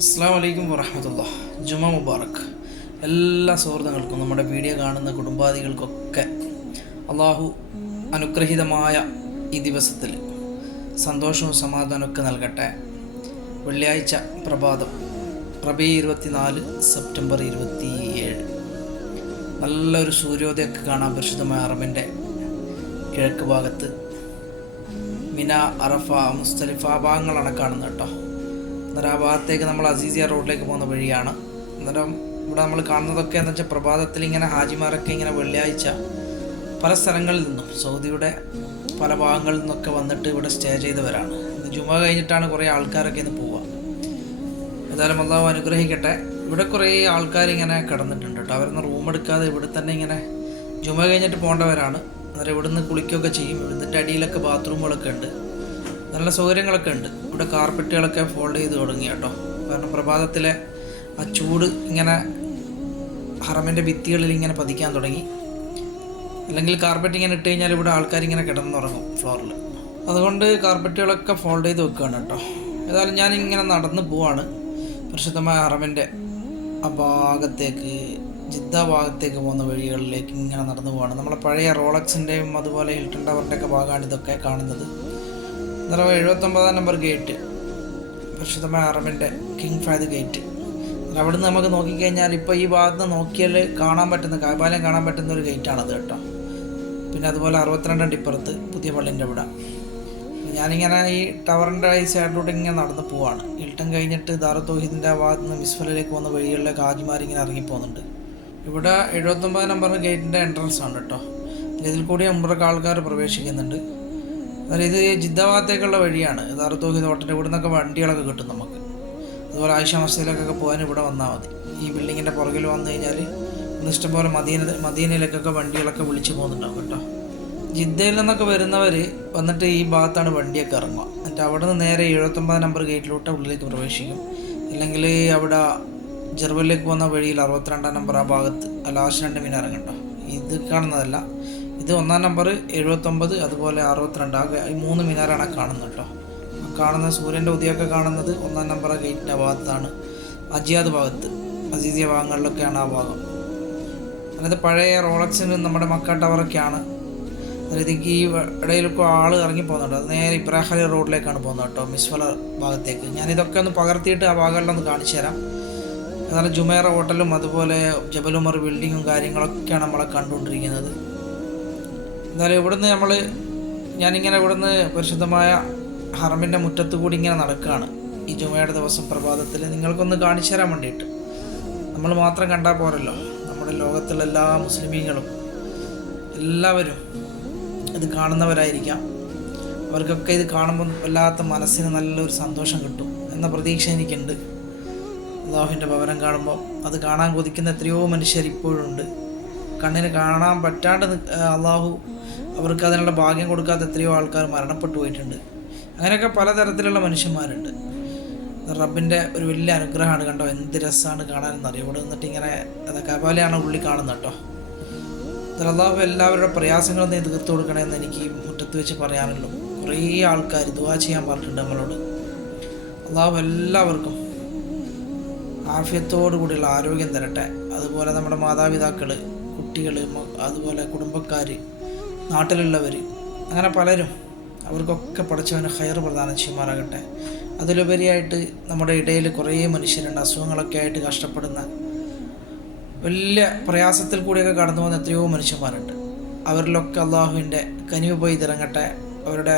അസ്സാം വലൈക്കും വറഹമത്തുള്ള. ജുമാ മുബാറക്. എല്ലാ സുഹൃത്തുക്കൾക്കും നമ്മുടെ വീഡിയോ കാണുന്ന കുടുംബാദികൾക്കൊക്കെ അള്ളാഹു അനുഗ്രഹീതമായ ഈ ദിവസത്തിൽ സന്തോഷവും സമാധാനമൊക്കെ നൽകട്ടെ. വെള്ളിയാഴ്ച പ്രഭാതം റബി ഇരുപത്തിനാല് സെപ്റ്റംബർ ഇരുപത്തി ഏഴ് നല്ലൊരു സൂര്യോദയമൊക്കെ കാണാൻ പരിശുദ്ധമായ അറബിന്റെ കിഴക്ക് ഭാഗത്ത് മിന അറഫ മുസ്തലിഫ ഭാഗങ്ങളാണ് കാണുന്നത് കേട്ടോ. അന്നേരം ആ ഭാഗത്തേക്ക് നമ്മൾ അസീസിയ റോഡിലേക്ക് പോകുന്ന വഴിയാണ്. അന്നേരം ഇവിടെ നമ്മൾ കാണുന്നതൊക്കെ എന്താ വെച്ചാൽ പ്രഭാതത്തിൽ ഇങ്ങനെ ഹാജിമാരൊക്കെ ഇങ്ങനെ വെള്ളിയാഴ്ച പല സ്ഥലങ്ങളിൽ നിന്നും സൗദിയുടെ പല ഭാഗങ്ങളിൽ നിന്നൊക്കെ വന്നിട്ട് ഇവിടെ സ്റ്റേ ചെയ്തവരാണ്. ഇന്ന് ജുമ കഴിഞ്ഞിട്ടാണ് കുറേ ആൾക്കാരൊക്കെ ഇന്ന് പോവുക. എന്തായാലും അള്ളാഹു അനുഗ്രഹിക്കട്ടെ. ഇവിടെ കുറേ ആൾക്കാർ ഇങ്ങനെ കിടന്നിട്ടുണ്ട് കേട്ടോ. അവരൊന്നും റൂം എടുക്കാതെ ഇവിടെ തന്നെ ഇങ്ങനെ ജുമ കഴിഞ്ഞിട്ട് പോകേണ്ടവരാണ്. അന്നേരം ഇവിടുന്ന് കുളിക്കുകയൊക്കെ ചെയ്യും. ഇവിടുത്തെ അടിയിലൊക്കെ ബാത്റൂമുകളൊക്കെ ഉണ്ട്. നല്ല സൗകര്യങ്ങളൊക്കെ ഉണ്ട്. ഇവിടെ കാർപ്പറ്റുകളൊക്കെ ഫോൾഡ് ചെയ്ത് തുടങ്ങി കേട്ടോ. കാരണം പ്രഭാതത്തിലെ ആ ചൂട് ഇങ്ങനെ ഹറമിന്റെ ഭിത്തികളിൽ ഇങ്ങനെ പതിക്കാൻ തുടങ്ങി. അല്ലെങ്കിൽ കാർപ്പറ്റ് ഇങ്ങനെ ഇട്ട് കഴിഞ്ഞാൽ ഇവിടെ ആൾക്കാർ ഇങ്ങനെ കിടന്നുറങ്ങും ഫ്ലോറിൽ അതുകൊണ്ട് കാർപ്പറ്റുകളൊക്കെ ഫോൾഡ് ചെയ്ത് വെക്കുകയാണ് കേട്ടോ. ഏതായാലും ഞാൻ ഇങ്ങനെ നടന്നു പോവാണ്. പരിശുദ്ധമായ ഹറമിന്റെ ആ ഭാഗത്തേക്ക് ജിദ്ദ ഭാഗത്തേക്ക് പോകുന്ന വഴികളിലേക്ക് ഇങ്ങനെ നടന്നു പോവാണ്. നമ്മളെ പഴയ റോളക്സിന്റെയും അതുപോലെ ഹിൽട്ടൺ ടവറിന്റെ ഒക്കെ ഭാഗമാണ് ഇതൊക്കെ കാണുന്നത്. നിറവ് എഴുപത്തൊമ്പതാം നമ്പർ ഗേറ്റ് പരിശുദ്ധമായ അറബിന്റെ കിങ് ഫാദ് ഗേറ്റ് അവിടെ നിന്ന് നമുക്ക് നോക്കിക്കഴിഞ്ഞാൽ ഇപ്പോൾ ഈ ഭാഗത്ത് നിന്ന് നോക്കിയാൽ കാണാൻ പറ്റുന്ന കാബാലയം കാണാൻ പറ്റുന്ന ഒരു ഗേറ്റാണത് കേട്ടോ. പിന്നെ അതുപോലെ അറുപത്തിരണ്ടാം ടിപ്പുറത്ത് പുതിയ പള്ളിന്റെ ഇവിടെ ഞാനിങ്ങനെ ഈ ടവറിന്റെ ഈ സൈഡിലൂടെ ഇങ്ങനെ നടന്ന് പോവാണ്. ഇൽട്ടം കഴിഞ്ഞിട്ട് ദാറത്തോഹിദിന്റെ ആ ഭാഗത്ത് നിന്ന് മിസ്ഫലിലേക്ക് പോകുന്ന വഴികളിലേക്ക് ഹാജിമാരിങ്ങനെ ഇറങ്ങിപ്പോകുന്നുണ്ട് ഇവിടെ എഴുപത്തൊമ്പത് നമ്പർ ഗേറ്റിന്റെ എൻട്രൻസ് ആണ് കേട്ടോ. ഇതിൽ കൂടി അമ്പറൊക്കെ ആൾക്കാർ പ്രവേശിക്കുന്നുണ്ട്. അതായത് ഇത് ജിദ്ദ ഭാഗത്തേക്കുള്ള വഴിയാണ് ദാറത്തോഹിദ് തോട്ടന്റെ ഇവിടെ നിന്നൊക്കെ വണ്ടികളൊക്കെ കിട്ടും നമുക്ക്. അതുപോലെ ആയിഷ മസ്ജിദിലേക്കൊക്കെ പോകാൻ ഇവിടെ വന്നാൽ മതി. ഈ ബിൽഡിങ്ങിന്റെ പുറകിൽ വന്നു കഴിഞ്ഞാൽ ഒന്ന് ഇഷ്ടംപോലെ മദീന മദീനയിലേക്കൊക്കെ വണ്ടികളൊക്കെ വിളിച്ചു പോകുന്നുണ്ടാവും കേട്ടോ. ജിദ്ദയിൽ നിന്നൊക്കെ വരുന്നവർ വന്നിട്ട് ഈ ഭാഗത്താണ് വണ്ടിയൊക്കെ ഇറങ്ങുക. എന്നിട്ട് അവിടെ നിന്ന് നേരെ എഴുപത്തൊമ്പത് നമ്പർ ഗേറ്റിലോട്ട് ഉള്ളിലേക്ക് പ്രവേശിക്കും. അല്ലെങ്കിൽ അവിടെ ജർവലിലേക്ക് പോകുന്ന വഴിയിൽ അറുപത്തിരണ്ടാം നമ്പർ ആ ഭാഗത്ത് ലാസ്റ്റ് രണ്ട് മീൻ ഇറങ്ങട്ടോ ഇത് കാണുന്നതല്ല. ഇത് ഒന്നാം നമ്പർ എഴുപത്തൊമ്പത് അതുപോലെ അറുപത്തിരണ്ട്. ആ ഈ മൂന്ന് മിനാറാണ് കാണുന്നത് കേട്ടോ. കാണുന്ന സൂര്യന്റെ ഉദയമൊക്കെ കാണുന്നത് ഒന്നാം നമ്പർ ഗേറ്റിന്റെ ഭാഗത്താണ്. അജിയാദ് ഭാഗത്ത്. അജീദിയ ഭാഗങ്ങളിലൊക്കെയാണ് ആ ഭാഗം. അതായത് പഴയ റോളക്സിന് നമ്മുടെ മക്ക ടവറൊക്കെയാണ് അതായത് ഈ ഇടയിലൊക്കെ ആൾ ഇറങ്ങി പോകുന്നുണ്ട് അത് നേരെ ഇബ്രാഹിം റോഡിലേക്കാണ് പോകുന്നത് കേട്ടോ മിസ്ഫല ഭാഗത്തേക്ക്. ഞാൻ ഇതൊക്കെ ഒന്ന് പകർത്തിയിട്ട് ആ ഭാഗങ്ങളിലൊന്ന് കാണിച്ചു തരാം. അതുപോലെ ജുമേറ ഹോട്ടലും അതുപോലെ ജബലുമർ ബിൽഡിങ്ങും കാര്യങ്ങളൊക്കെയാണ് നമ്മളെ കണ്ടുകൊണ്ടിരിക്കുന്നത്. എന്നാലും ഇവിടുന്ന് നമ്മൾ ഞാനിങ്ങനെ ഇവിടുന്ന് പരിശുദ്ധമായ ഹറമിന്റെ മുറ്റത്ത് കൂടി ഇങ്ങനെ നടക്കുകയാണ് ഈ ജുമയുടെ ദിവസം പ്രഭാതത്തിൽ നിങ്ങൾക്കൊന്ന് കാണിച്ചു തരാൻ വേണ്ടിയിട്ട്. നമ്മൾ മാത്രം കണ്ടാൽ പോരല്ലോ. നമ്മുടെ ലോകത്തുള്ള എല്ലാ മുസ്ലിമീങ്ങളും എല്ലാവരും ഇത് കാണുന്നവരായിരിക്കാം. അവർക്കൊക്കെ ഇത് കാണുമ്പോൾ വല്ലാത്ത മനസ്സിന് നല്ലൊരു സന്തോഷം കിട്ടും എന്ന പ്രതീക്ഷ എനിക്കുണ്ട്. അള്ളാഹുവിന്റെ ഭവനം കാണുമ്പോൾ അത് കാണാൻ കൊതിക്കുന്ന എത്രയോ മനുഷ്യർ ഇപ്പോഴുണ്ട് കണ്ണിന് കാണാൻ പറ്റാണ്ട് അള്ളാഹു അവർക്ക് അതിനുള്ള ഭാഗ്യം കൊടുക്കാത്ത എത്രയോ ആൾക്കാർ മരണപ്പെട്ടു പോയിട്ടുണ്ട്. അങ്ങനെയൊക്കെ പലതരത്തിലുള്ള മനുഷ്യന്മാരുണ്ട്. റബ്ബിന്റെ ഒരു വലിയ അനുഗ്രഹമാണ് കണ്ടോ? എന്ത് രസമാണ് കാണാനെന്നറിയോ ഇവിടെ നിന്നിട്ട് ഇങ്ങനെ അതൊക്കെ പോലെയാണ് ഉള്ളി കാണുന്നത് കേട്ടോ. അള്ളാഹു എല്ലാവരുടെ പ്രയാസങ്ങളും നീ തീർത്തു കൊടുക്കണമെന്ന് എനിക്ക് മുറ്റത്ത് വെച്ച് പറയാനുള്ളൂ കുറേ ആൾക്കാർ ദുവാ ചെയ്യാൻ പറഞ്ഞിട്ടുണ്ട് നമ്മളോട്. അള്ളാഹു എല്ലാവർക്കും ആഫ്യത്തോടു കൂടിയുള്ള ആരോഗ്യം തരട്ടെ. അതുപോലെ നമ്മുടെ മാതാപിതാക്കൾ കുട്ടികൾ അതുപോലെ കുടുംബക്കാർ നാട്ടിലുള്ളവർ അങ്ങനെ പലരും അവർക്കൊക്കെ പഠിച്ചവന് ഹയർ പ്രദാനം ചെയ്യുമാറാകട്ടെ. അതിലുപരിയായിട്ട് നമ്മുടെ ഇടയിൽ കുറേ മനുഷ്യരുണ്ട് അസുഖങ്ങളൊക്കെ ആയിട്ട് കഷ്ടപ്പെടുന്ന വലിയ പ്രയാസത്തിൽ കൂടിയൊക്കെ കടന്നു പോകുന്ന എത്രയോ മനുഷ്യന്മാരുണ്ട്. അവരിലൊക്കെ അള്ളാഹുവിന്റെ കനിവ് പോയി തിറങ്ങട്ടെ അവരുടെ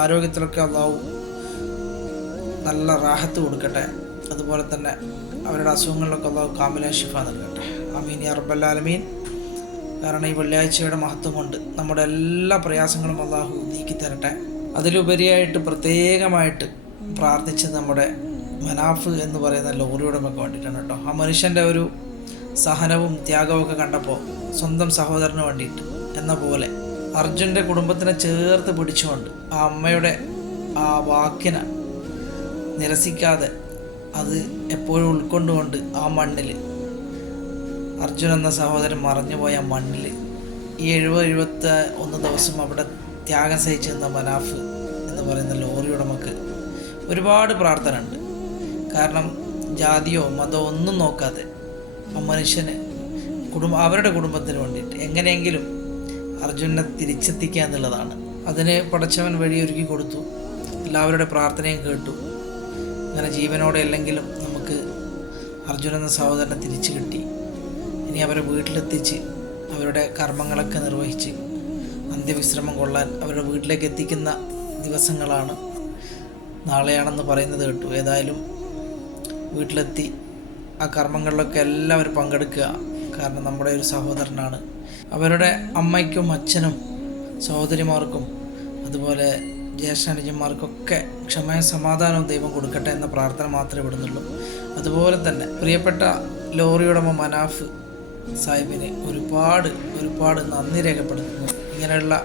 ആരോഗ്യത്തിലൊക്കെ അള്ളാഹു നല്ല റാഹത്ത് കൊടുക്കട്ടെ. അതുപോലെ തന്നെ അവരുടെ അസുഖങ്ങളിലൊക്കെ അള്ളാഹു കാമില ഷിഫ നൽകട്ടെ. അമീൻ അറബല്ലാലമീൻ കാരണം ഈ വെള്ളിയാഴ്ചയുടെ മഹത്വം കൊണ്ട് നമ്മുടെ എല്ലാ പ്രയാസങ്ങളും അള്ളാഹു നീക്കി തരട്ടെ അതിലുപരിയായിട്ട് പ്രത്യേകമായിട്ട് പ്രാർത്ഥിച്ചത് നമ്മുടെ മനാഫ് എന്ന് പറയുന്ന ലോറി ഉടമയ്ക്ക് വേണ്ടിയിട്ടാണ് കേട്ടോ. ആ മനുഷ്യന്റെ ഒരു സഹനവും ത്യാഗവും ഒക്കെ കണ്ടപ്പോൾ സ്വന്തം സഹോദരന് വേണ്ടിയിട്ട് എന്ന പോലെ അർജുന്റെ കുടുംബത്തിനെ ചേർത്ത് പിടിച്ചുകൊണ്ട് ആ അമ്മയുടെ ആ വാക്കിനെ നിരസിക്കാതെ അത് എപ്പോഴും ഉൾക്കൊണ്ടുകൊണ്ട് ആ മണ്ണിൽ അർജുൻ എന്ന സഹോദരൻ മറഞ്ഞുപോയ മണ്ണിൽ ഈ എഴുപത് എഴുപത്തി ഒന്ന് ദിവസം അവിടെ ത്യാഗം സഹിച്ചു നിന്ന മനാഫ് എന്ന് പറയുന്ന ലോറി ഉടമക്ക് ഒരുപാട് പ്രാർത്ഥന ഉണ്ട് കാരണം ജാതിയോ മതമോ ഒന്നും നോക്കാതെ ആ മനുഷ്യന് കുടുംബ അവരുടെ കുടുംബത്തിന് വേണ്ടിയിട്ട് എങ്ങനെയെങ്കിലും അർജുനെ തിരിച്ചെത്തിക്കുക എന്നുള്ളതാണ്. അതിന് പടച്ചവൻ വഴിയൊരുക്കി കൊടുത്തു. എല്ലാവരുടെ പ്രാർത്ഥനയും കേട്ടു. അങ്ങനെ ജീവനോടെ അല്ലെങ്കിലും നമുക്ക് അർജുൻ എന്ന സഹോദരനെ തിരിച്ചു കിട്ടി. ഇനി അവരെ വീട്ടിലെത്തിച്ച് അവരുടെ കർമ്മങ്ങളൊക്കെ നിർവഹിച്ച് അന്ത്യവിശ്രമം കൊള്ളാൻ അവരുടെ വീട്ടിലേക്ക് എത്തിക്കുന്ന ദിവസങ്ങളാണ്. നാളെയാണെന്ന് പറയുന്നത് കേട്ടു. ഏതായാലും വീട്ടിലെത്തി ആ കർമ്മങ്ങളിലൊക്കെ എല്ലാവരും പങ്കെടുക്കുക. കാരണം നമ്മുടെ ഒരു സഹോദരനാണ്. അവരുടെ അമ്മയ്ക്കും അച്ഛനും സഹോദരിമാർക്കും അതുപോലെ ജ്യേഷ്ഠനുജന്മാർക്കൊക്കെ ക്ഷമയും സമാധാനവും ദൈവം കൊടുക്കട്ടെ എന്ന പ്രാർത്ഥന മാത്രമേ ഇവിടുന്നുള്ളൂ അതുപോലെ തന്നെ പ്രിയപ്പെട്ട ലോറിയുടമ മനാഫ് സാഹിബിന് ഒരുപാട് ഒരുപാട് നന്ദി രേഖപ്പെടുത്തുന്നു. ഇങ്ങനെയുള്ള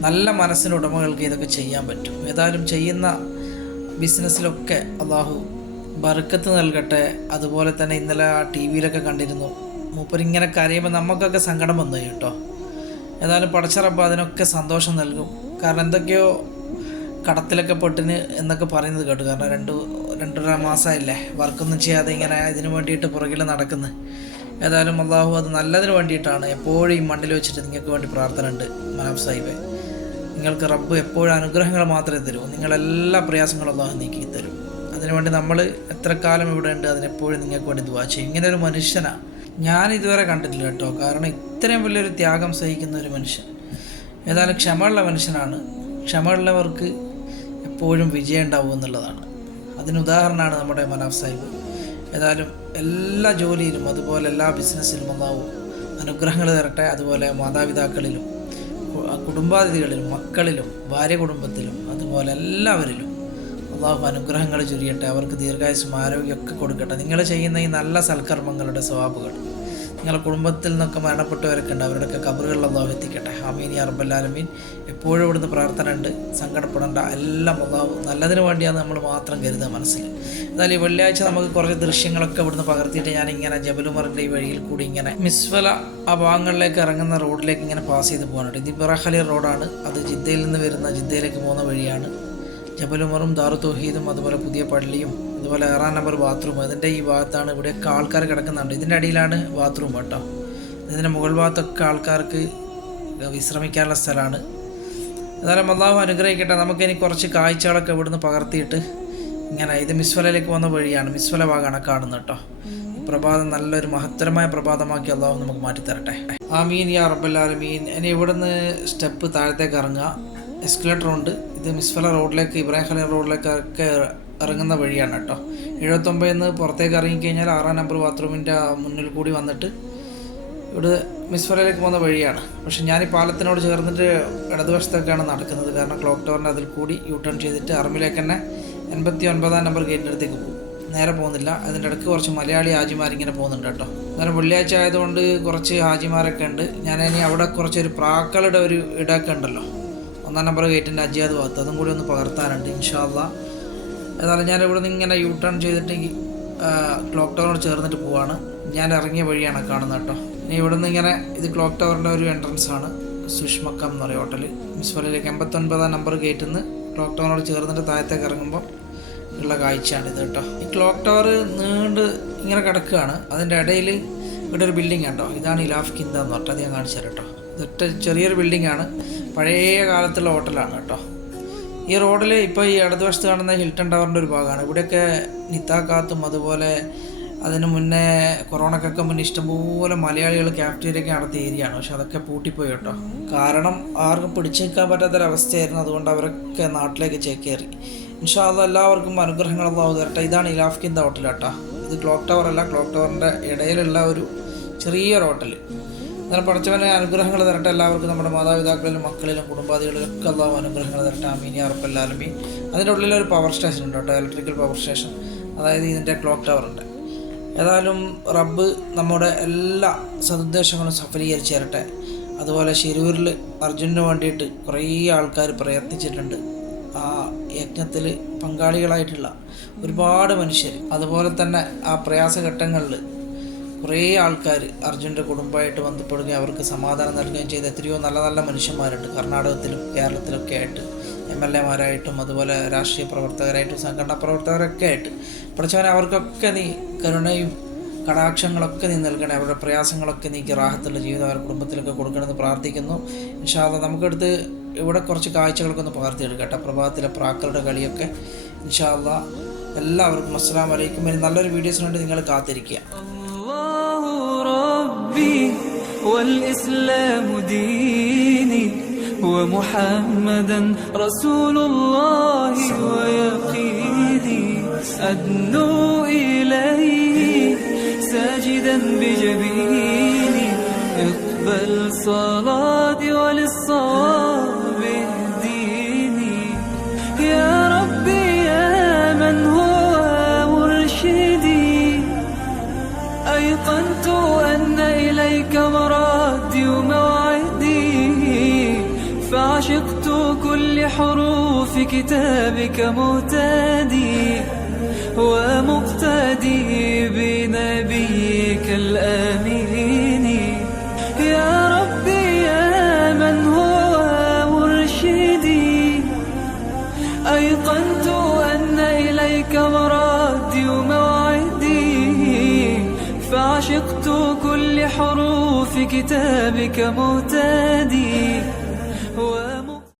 നല്ല മനസ്സിന് ഉടമകൾക്ക് ഇതൊക്കെ ചെയ്യാൻ പറ്റും. ഏതായാലും ചെയ്യുന്ന ബിസിനസ്സിലൊക്കെ അള്ളാഹു ബർക്കത്ത് നൽകട്ടെ. അതുപോലെ തന്നെ ഇന്നലെ ആ ടി വിയിലൊക്കെ കണ്ടിരുന്നു. മൂപ്പരിങ്ങനെ കരയുമ്പോൾ നമുക്കൊക്കെ സങ്കടം വന്നു കേട്ടോ. ഏതായാലും പടച്ചറപ്പ് അതിനൊക്കെ സന്തോഷം നൽകും. കാരണം എന്തൊക്കെയോ കടത്തിലൊക്കെ പെട്ടിന് എന്നൊക്കെ പറയുന്നത് കേട്ടു. കാരണം രണ്ട് രണ്ടര മാസമായില്ലേ വർക്കൊന്നും ചെയ്യാതെ ഇങ്ങനെ ഇതിന് വേണ്ടിയിട്ട് പുറകിൽ നടക്കുന്നത് ഏതായാലും അള്ളാഹു അത് നല്ലതിന് വേണ്ടിയിട്ടാണ് എപ്പോഴും ഈ മണ്ണിൽ വെച്ചിട്ട് നിങ്ങൾക്ക് വേണ്ടി പ്രാർത്ഥന ഉണ്ട് മനാബ് സാഹിബെ. നിങ്ങൾക്ക് റബ്ബ് എപ്പോഴും അനുഗ്രഹങ്ങൾ മാത്രമേ തരൂ. നിങ്ങളെല്ലാ പ്രയാസങ്ങളും അള്ളാഹു നീക്കി തരും. അതിനുവേണ്ടി നമ്മൾ എത്ര കാലം ഇവിടെ ഉണ്ട് അതിനെപ്പോഴും നിങ്ങൾക്ക് വേണ്ടി ദുവാ ചെയ്യും. ഇങ്ങനെ ഒരു മനുഷ്യനാണ് ഞാൻ ഇതുവരെ കണ്ടിട്ടില്ല കേട്ടോ. കാരണം ഇത്രയും വലിയൊരു ത്യാഗം സഹിക്കുന്ന ഒരു മനുഷ്യൻ. ഏതായാലും ക്ഷമയുള്ള മനുഷ്യനാണ്. ക്ഷമയുള്ളവർക്ക് എപ്പോഴും വിജയം ഉണ്ടാവും എന്നുള്ളതാണ്. അതിന് ഉദാഹരണമാണ് നമ്മുടെ മനാഫ് സാഹിബ്. ഏതായാലും എല്ലാ ജോലിയിലും അതുപോലെ എല്ലാ ബിസിനസ്സിലും ഒന്നാവും. അനുഗ്രഹങ്ങൾ തരട്ടെ അതുപോലെ മാതാപിതാക്കളിലും കുടുംബാതിഥികളിലും മക്കളിലും ഭാര്യ കുടുംബത്തിലും അതുപോലെ എല്ലാവരിലും അള്ളാഹു അനുഗ്രഹങ്ങൾ ചൊരിയട്ടെ. അവർക്ക് ദീർഘായുസും ആരോഗ്യമൊക്കെ കൊടുക്കട്ടെ. നിങ്ങൾ ചെയ്യുന്ന ഈ നല്ല സൽക്കർമ്മങ്ങളുടെ സ്വഭാവങ്ങൾ. നിങ്ങളുടെ കുടുംബത്തിൽ നിന്നൊക്കെ മരണപ്പെട്ടവരൊക്കെ ഉണ്ട്. അവരുടെയൊക്കെ കബറുകളിൽ അള്ളാഹു എത്തിക്കട്ടെ ആമീൻ അറബല്ലാലമീൻ എപ്പോഴും ഇവിടുന്ന് പ്രാർത്ഥന ഉണ്ട്. സങ്കടപ്പെടേണ്ട. എല്ലാം അള്ളാഹു നല്ലതിന് വേണ്ടിയാണ് നമ്മൾ മാത്രം കരുതുക മനസ്സിൽ. എന്നാൽ ഈ വെള്ളിയാഴ്ച നമുക്ക് കുറച്ച് ദൃശ്യങ്ങളൊക്കെ ഇവിടുന്ന് പകർത്തിയിട്ട് ഞാനിങ്ങനെ ജബലുമറിന്റെ ഈ വഴിയിൽ കൂടി ഇങ്ങനെ മിസ്വല ആ ഭാഗങ്ങളിലേക്ക് ഇറങ്ങുന്ന റോഡിലേക്ക് ഇങ്ങനെ പാസ് ചെയ്ത് പോകാനുണ്ട്. ഇത് ഇബ്രാഹലി റോഡാണ്. അത് ജിദ്ദയിൽ നിന്ന് വരുന്ന ജിദ്ദയിലേക്ക് പോകുന്ന വഴിയാണ്. ജബലുമറും ദാറു തൗഹീദും അതുപോലെ പുതിയ പള്ളിയും അതുപോലെ ആറാം നമ്പർ ബാത്റൂം അതിന്റെ ഈ ഭാഗത്താണ് ഇവിടെയൊക്കെ ആൾക്കാർ കിടക്കുന്നുണ്ട്. ഇതിന്റെ അടിയിലാണ് ബാത്റൂം കേട്ടോ. ഇതിന്റെ മുകൾ ഭാഗത്തൊക്കെ ആൾക്കാർക്ക് വിശ്രമിക്കാനുള്ള സ്ഥലമാണ്. എന്നാലും അള്ളാഹു അനുഗ്രഹിക്കട്ടെ. നമുക്കിനി കുറച്ച് കാഴ്ചകളൊക്കെ ഇവിടുന്ന് പകർത്തിയിട്ട് ഇങ്ങനെ ഇത് മിസ്വലയിലേക്ക് വന്ന വഴിയാണ് മിസ്വല ഭാഗമാണ് കാണുന്നത് കേട്ടോ. പ്രഭാതം നല്ലൊരു മഹത്തരമായ പ്രഭാതമാക്കി അള്ളാഹു നമുക്ക് മാറ്റിത്തരട്ടെ. ആ ആമീൻ യാ റബ്ബല്ലാലമീൻ ഇനി ഇവിടുന്ന് സ്റ്റെപ്പ് താഴത്തേക്ക് ഇറങ്ങുക. എസ്കലേറ്റർ ഉണ്ട്. ഇത് മിസ്ഫല റോഡിലേക്ക് ഇബ്രാഹിം ഖലീൽ റോഡിലേക്കൊക്കെ ഇറങ്ങുന്ന വഴിയാണ് കേട്ടോ. എഴുപത്തൊമ്പതിൽ നിന്ന് പുറത്തേക്ക് ഇറങ്ങിക്കഴിഞ്ഞാൽ ആറാം നമ്പർ ബാത്റൂമിന്റെ മുന്നിൽ കൂടി വന്നിട്ട് ഇവിടെ മിസ്ഫലയിലേക്ക് പോകുന്ന വഴിയാണ്. പക്ഷെ ഞാൻ ഈ പാലത്തിനോട് ചേർന്നിട്ട് ഇടതുവശത്തൊക്കെയാണ് നടക്കുന്നത്. കാരണം ക്ലോക്ക് ടവറിന്റെ അതിൽ കൂടി യൂ ടേൺ ചെയ്തിട്ട് അറമിലേക്ക് തന്നെ എൺപത്തി ഒൻപതാം നമ്പർ ഗേറ്റിന്റെ അടുത്തേക്ക് പോകും. നേരെ പോകുന്നില്ല. അതിന്റെ ഇടയ്ക്ക് കുറച്ച് മലയാളി ഹാജിമാരിങ്ങനെ പോകുന്നുണ്ട് കേട്ടോ. അന്നേരം വെള്ളിയാഴ്ച ആയതുകൊണ്ട് കുറച്ച് ഹാജിമാരൊക്കെ ഉണ്ട്. ഞാൻ ഇനി അവിടെ കുറച്ചൊരു പ്രാക്കളുടെ ഒരു ഇടമൊക്കെ ഉണ്ടല്ലോ. ഒന്നാം നമ്പർ ഗേറ്റിന്റെ അജിയാദ് ഭാഗത്ത്. അതും കൂടി ഒന്ന് പകർത്താനുണ്ട് ഇൻഷാല്ല എന്നാലും ഞാൻ ഇവിടെ നിന്ന് ഇങ്ങനെ യൂ ടേൺ ചെയ്തിട്ട് ക്ലോക്ക് ടവറിനോട് ചേർന്നിട്ട് പോവാണ്. ഞാൻ ഇറങ്ങിയ വഴിയാണ് കാണുന്നത് കേട്ടോ. ഇനി ഇവിടെ നിന്ന് ഇങ്ങനെ ഇത് ക്ലോക്ക് ടവറിന്റെ ഒരു എൻട്രൻസ് ആണ്. സുഷ്മക്കം എന്ന് പറയും ഹോട്ടൽ മിസ്വലിലേക്ക് എൺപത്തൊൻപതാം നമ്പർ ഗേറ്റിൽ നിന്ന് ക്ലോക്ക് ടവറിനോട് ചേർന്നിട്ട് താഴത്തേക്ക് ഇറങ്ങുമ്പോൾ ഉള്ള കാഴ്ചയാണ് ഇത് കേട്ടോ. ഈ ക്ലോക്ക് ടവർ നീണ്ട് ഇങ്ങനെ കിടക്കുകയാണ്. അതിന്റെ ഇടയിൽ ഇവിടെ ഒരു ബിൽഡിംഗ് ഉണ്ടോ ഇതാണ് ഇലാഫ് കിന്ത എന്ന് പറഞ്ഞിട്ട് അത് ഞാൻ കാണിച്ചു തരാം കേട്ടോ. ഇതൊറ്റ ചെറിയൊരു ബിൽഡിംഗ് ആണ്. പഴയ കാലത്തുള്ള ഹോട്ടലാണ് കേട്ടോ. ഈ റോഡിൽ ഇപ്പോൾ ഈ ഇടതുവശത്ത് കാണുന്ന ഹിൽട്ടൺ ടവറിന്റെ ഒരു ഭാഗമാണ്. ഇവിടെയൊക്കെ നിത്താക്കാത്തും അതുപോലെ അതിന് മുന്നേ കൊറോണക്കൊക്കെ മുന്നേ ഇഷ്ടംപോലെ മലയാളികൾ ക്യാപ്റ്റീരിയൊക്കെ നടത്തിയ ഏരിയയാണ് പക്ഷെ അതൊക്കെ പൂട്ടിപ്പോയി കേട്ടോ. കാരണം ആർക്കും പിടിച്ചു നിൽക്കാൻ പറ്റാത്തൊരവസ്ഥയായിരുന്നു. അതുകൊണ്ട് അവരൊക്കെ നാട്ടിലേക്ക് ചേക്കേറി. ഇൻഷാല്ല എല്ലാവർക്കും അനുഗ്രഹങ്ങൾ അള്ളാഹു തരട്ടെ ഇതാണ് ഇലാഫ്കിന്ത ഹോട്ടൽ കേട്ടോ. ഇത് ക്ലോക്ക് ടവർ അല്ല ക്ലോക്ക് ടവറിന്റെ ഇടയിലുള്ള ഒരു ചെറിയൊരു ഹോട്ടൽ എന്നാൽ പഠിച്ചവനെ അനുഗ്രഹങ്ങൾ തരട്ടെ എല്ലാവർക്കും നമ്മുടെ മാതാപിതാക്കളിലും മക്കളിലും കുടുംബാദികളിലും ഒക്കെ അള്ളാഹു അനുഗ്രഹങ്ങൾ തരട്ടെ. അമീൻ അറപ്പല്ലാലമി അതിന്റെ ഉള്ളിൽ ഒരു പവർ സ്റ്റേഷൻ ഉണ്ട് കേട്ടോ ഇലക്ട്രിക്കൽ പവർ സ്റ്റേഷൻ അതായത് ഇതിന്റെ ക്ലോക്ക് ടവർ ഉണ്ട്. ഏതായാലും റബ്ബ് നമ്മുടെ എല്ലാ സതുദ്ദേശങ്ങളും സഫലീകരിച്ച് തരട്ടെ. അതുപോലെ ശിരൂരിൽ അർജുനന് വേണ്ടിയിട്ട് കുറേ ആൾക്കാർ പ്രയത്നിച്ചിട്ടുണ്ട്. ആ യജ്ഞത്തിൽ പങ്കാളികളായിട്ടുള്ള ഒരുപാട് മനുഷ്യർ അതുപോലെ തന്നെ ആ പ്രയാസഘട്ടങ്ങളിൽ കുറേ ആൾക്കാർ അർജുന്റെ കുടുംബമായിട്ട് ബന്ധപ്പെടുകയും അവർക്ക് സമാധാനം നൽകുകയും ചെയ്ത എത്രയോ നല്ല നല്ല മനുഷ്യന്മാരുണ്ട്. കർണാടകത്തിലും കേരളത്തിലൊക്കെ ആയിട്ട്. എം എൽ എമാരായിട്ടും അതുപോലെ രാഷ്ട്രീയ പ്രവർത്തകരായിട്ടും സംഘടനാ പ്രവർത്തകരൊക്കെ ആയിട്ട്. പഠിച്ചവനെ അവർക്കൊക്കെ നീ കരുണയും കടാക്ഷങ്ങളൊക്കെ നീ നൽകണേ. അവരുടെ പ്രയാസങ്ങളൊക്കെ നീ ഗ്രാഹത്തിലുള്ള ജീവിതം അവരുടെ കുടുംബത്തിലൊക്കെ കൊടുക്കണമെന്ന് പ്രാർത്ഥിക്കുന്നു. ഇൻഷാല്ല നമുക്കെടുത്ത് ഇവിടെ കുറച്ച് കാഴ്ചകളൊക്കെ ഒന്ന് പകർത്തിയെടുക്കാം കേട്ടോ. പ്രഭാതത്തിലെ പ്രാക്കളുടെ കളിയൊക്കെ. ഇൻഷാല്ല എല്ലാവർക്കും അസ്സാം വലൈക്കും നല്ലൊരു വീഡിയോസിനുവേണ്ടി നിങ്ങൾ കാത്തിരിക്കുക. ربي والإسلام ديني ومحمدا رسول الله ويقيني أدنو إليه ساجدا بجبيني اقبل صلاتي وللصواب اهديني. يا ربي يا من هو مرشدي أيقنت إليك مرادي وموعدي فعشقت كل حروف كتابك مهتدي ومقتدي بنبيك الآمين. بكتابك معتدي